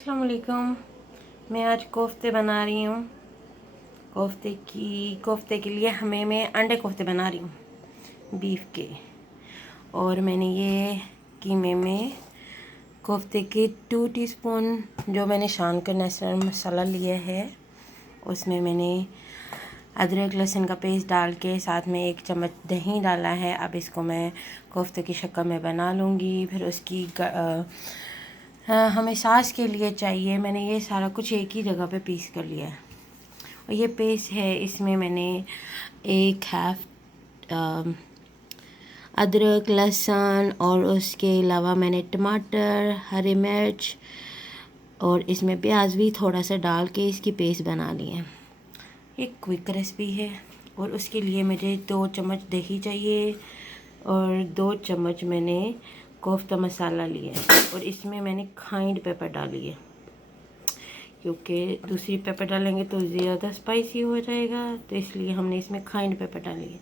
अस्सलाम वालेकुम। मैं आज कोफ्ते बना रही हूँ। कोफ्ते के लिए मैं अंडे कोफ्ते बना रही हूँ बीफ के। और मैंने ये कीमे में कोफ्ते के 2 टीस्पून जो मैंने शान का नेचुरल मसाला लिया है, उसमें मैंने अदरक लहसुन का पेस्ट डाल के साथ में 1 चम्मच दही डाला है। अब इसको मैं कोफ्ते की शक्ल में बना लूँगी। फिर उसकी हाँ, हमें सास के लिए चाहिए। मैंने ये सारा कुछ एक ही जगह पे पीस कर लिया है। और ये पेस्ट है, इसमें मैंने 1 हाफ अदरक लहसुन और उसके अलावा मैंने टमाटर, हरी मिर्च और इसमें प्याज भी थोड़ा सा डाल के इसकी पेस्ट बना ली है। ये क्विक रेसिपी है। और उसके लिए मुझे 2 चम्मच दही चाहिए और 2 चम्मच मैंने कोफ्ता मसाला लिया है। और इसमें मैंने खाइंड पेपर डाली है, क्योंकि दूसरी पेपर डालेंगे तो ज़्यादा स्पाइसी हो जाएगा, तो इसलिए हमने इसमें खाइंड पेपर डाली है।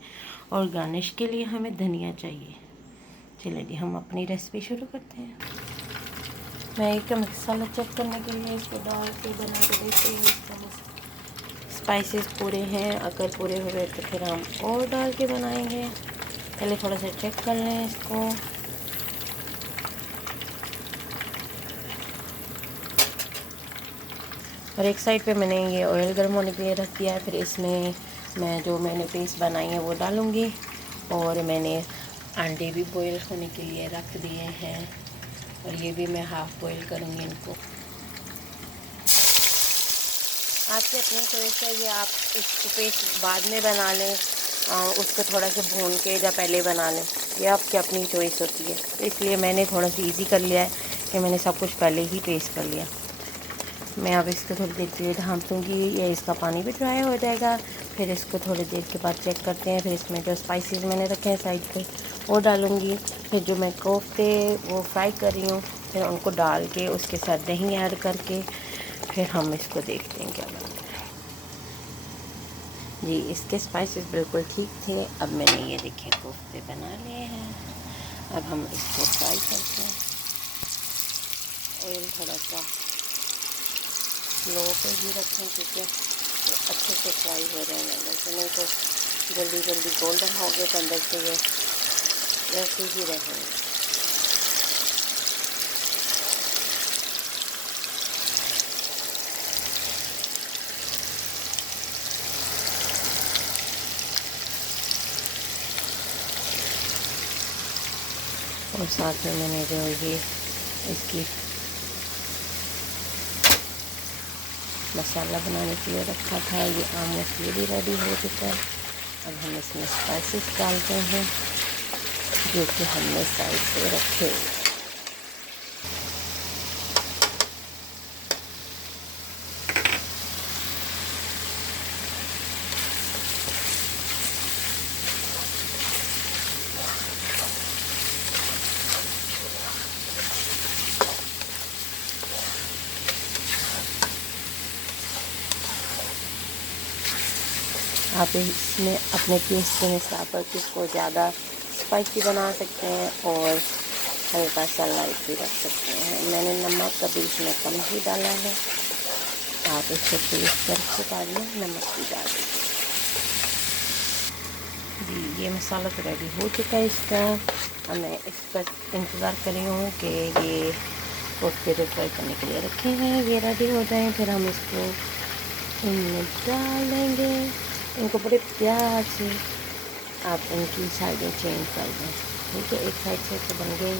और गार्निश के लिए हमें धनिया चाहिए। चलिए जी, हम अपनी रेसिपी शुरू करते हैं। मैं एक मसाला चेक करने के लिए इसको डाल के बना के देखती हूँ इसका स्पाइसेस पूरे हैं। अगर पूरे हो गए तो फिर हम और डाल के बनाएंगे। पहले थोड़ा सा चेक कर लें इसको। और एक साइड पे मैंने ये ऑयल गर्म होने के लिए रख दिया है। फिर इसमें मैंने पेस्ट बनाई है वो डालूँगी। और मैंने अंडे भी बॉईल होने के लिए रख दिए हैं, और ये भी मैं हाफ़ बॉईल करूँगी इनको। आपकी अपनी चॉइस है, ये आप इसको पेस्ट बाद में बना लें, उसको थोड़ा सा भून के या पहले बना लें, ये आपकी अपनी चॉइस होती है। तो इसलिए मैंने थोड़ा सा इजी कर लिया है कि मैंने सब कुछ पहले ही पेस्ट कर लिया। मैं अब इसको थोड़ी देर के लिए ढाँप दूँगी, ये इसका पानी भी ड्राई हो जाएगा। फिर इसको थोड़ी देर के बाद चेक करते हैं। फिर इसमें जो स्पाइसेस मैंने रखे हैं साइड पे वो डालूँगी। फिर जो मैं कोफ्ते वो फ्राई कर रही हूँ, फिर उनको डाल के उसके साथ दही ऐड करके फिर हम इसको देखते हैं क्या बनता है। जी, इसके स्पाइसेस बिल्कुल ठीक थे। अब मैंने ये देखिए कोफ्ते बना लिए हैं। अब हम इसको फ्राई करते हैं। ऑयल थोड़ा सा लो पे ही रखें, क्योंकि अच्छे से फ्राई हो रहे हैं अंदर से, नहीं तो जल्दी जल्दी गोल्डन हो गए तो अंदर से ये वैसे ही रहेंगे। और साथ में मैंने जो ये इसकी मसाला बनाने के लिए रखा था, ये ऑलमोस्ट ये भी रेडी हो चुका है। अब हम इसमें स्पाइसेस डालते हैं जो कि हमने साइड पे रखे हुए हैं। आप इसमें अपने टेस्ट के हिसाब पर इसको ज़्यादा स्पाइसी बना सकते हैं और हल्का सा लाइट भी रख सकते हैं। मैंने नमक कभी इसमें कम ही डाला है, आप इसको टेस्ट करके बाद में नमक भी डाल दीजिए। जी, ये मसाला तो रेडी हो चुका है इसका। अब मैं इस पर इंतज़ार कर रही हूँ कि ये कोफ्ते जो फ्राई करने के लिए रखे हैं ये रेडी हो जाएं। फिर हम इसको इनमें डाल देंगे। इनको बड़े प्यार से आप इनकी साइडें चेंज कर दें, ठीक है। एक साइड से तो बन गई,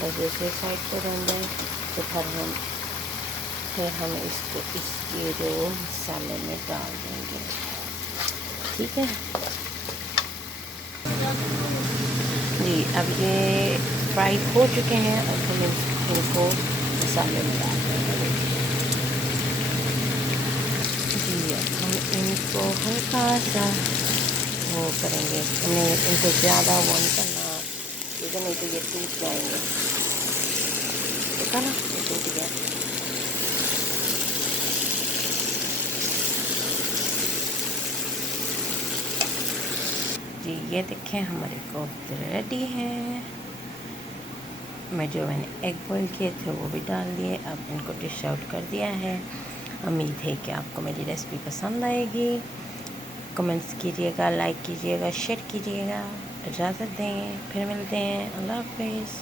बस दूसरे साइड पे बन जाए तो फिर हम इसको इसके जो मसाले में डाल देंगे, ठीक है जी। अब ये फ्राई हो चुके हैं। अब हम इनको मसाले में डाल देंगे जी। अब हम इनको हल्का सा वो करेंगे, हमें इनको ज़्यादा वो नहीं करना, ठीक है, नहीं तो ये टूट जाएंगे। देखा ना, ये टूट गया। जी, ये देखें हमारे कोफ्ते रेडी हैं। मैंने एग बॉईल किए थे वो भी डाल दिए। अब इनको डिश आउट कर दिया है। उम्मीद है कि आपको मेरी रेसिपी पसंद आएगी। कमेंट्स कीजिएगा, लाइक कीजिएगा, शेयर कीजिएगा। इजाज़त दें, फिर मिलते हैं। अल्लाह हाफ़िज़।